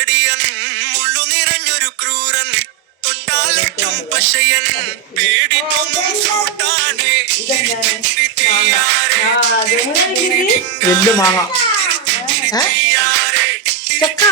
തടിയൻ മുള്ളു നിറഞ്ഞൊരു ക്രൂരൻ തൊട്ടാലറ്റും പശയൻ പേടി തോന്നും ഫ്രൂട്ടാണ് വലിയ മാങ്ങ ചക്ക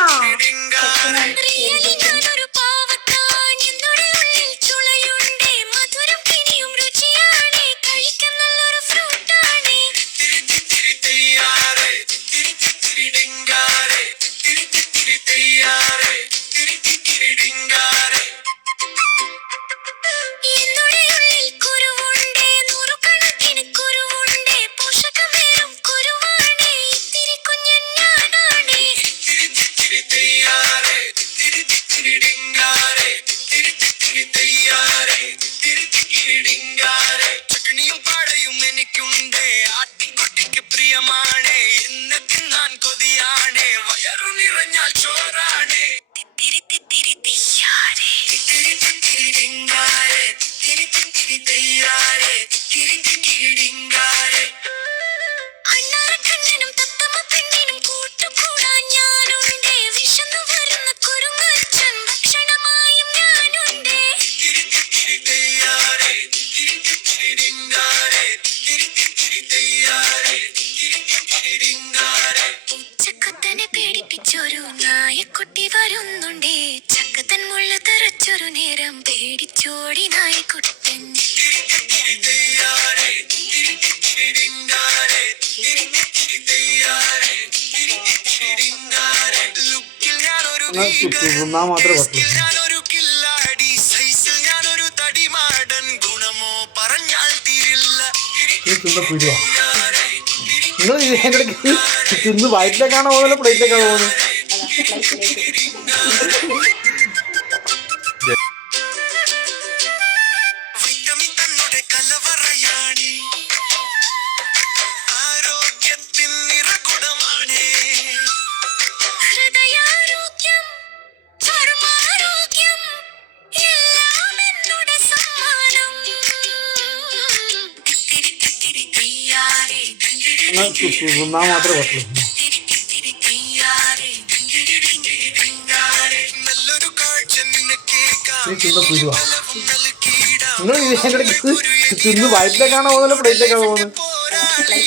ചട്നിയും പാടയും എനിക്കുണ്ട് ആട്ടിൻകുട്ടിക്ക് പ്രിയമാണ് എന്നെ തിന്നാൻ കൊതിയാണ് വയറു നിറഞ്ഞാൽ ചോറാണ് അണ്ണാറക്കണ്ണനും തത്തമ്മ പെണ്ണിനും കൂട്ടുകൂടാൻ ഞാനുണ്ട് വിശന്നു വരുന്ന കുറുങ്ങച്ചൻ ഭക്ഷണമായും ഞാനുണ്ട് ചക്കത്തനെ പേടിപ്പിച്ചൊരു നായക്കുട്ടി വരുന്നുണ്ട് ചക്കത്തൻ മുള്ള തെറച്ചൊരു നേരം പേടിച്ചോടി നായക്കുട്ടൻ ലുക്കിൽ ഞാനൊരു തിന്നാ മാത്രമേ പറ്റൂ. ഞാനൊരു കില്ലാടി സൈസിൽ ഞാനൊരു തടിമാടൻ ഗുണമോ പറഞ്ഞാൽ തീരില്ല നിങ്ങൾ ഇതിന്റെ ഇടയ്ക്ക് തിന്ന് വയറ്റിലേക്കാണോ പോകുന്നത് പ്ലേറ്റിലേക്കാണോ പോകുന്നത്? വിറ്റമിൻ തന്നോടെ കലവറയാണ് ആരോഗ്യത്തിൻ നിറകുടമാണ് ഹൃദയാരോഗ്യം ചർമാരോഗ്യം എല്ലാം എന്നോട് സമ്മാനം നിങ്ങൾ തിന്നാ മാത്രമേ പറ്റൂ. നല്ലൊരു കാഴ്ച നിനക്കേക്കാം തിന്ന കുരുവാ. നിങ്ങൾ ഇതിന്റെ ഇടയ്ക്ക് തിന്ന് വയറ്റിലേക്കാണോ പോകുന്നത് പ്ലേറ്റിലേക്കാണോ പോകുന്നത്? പോരാളി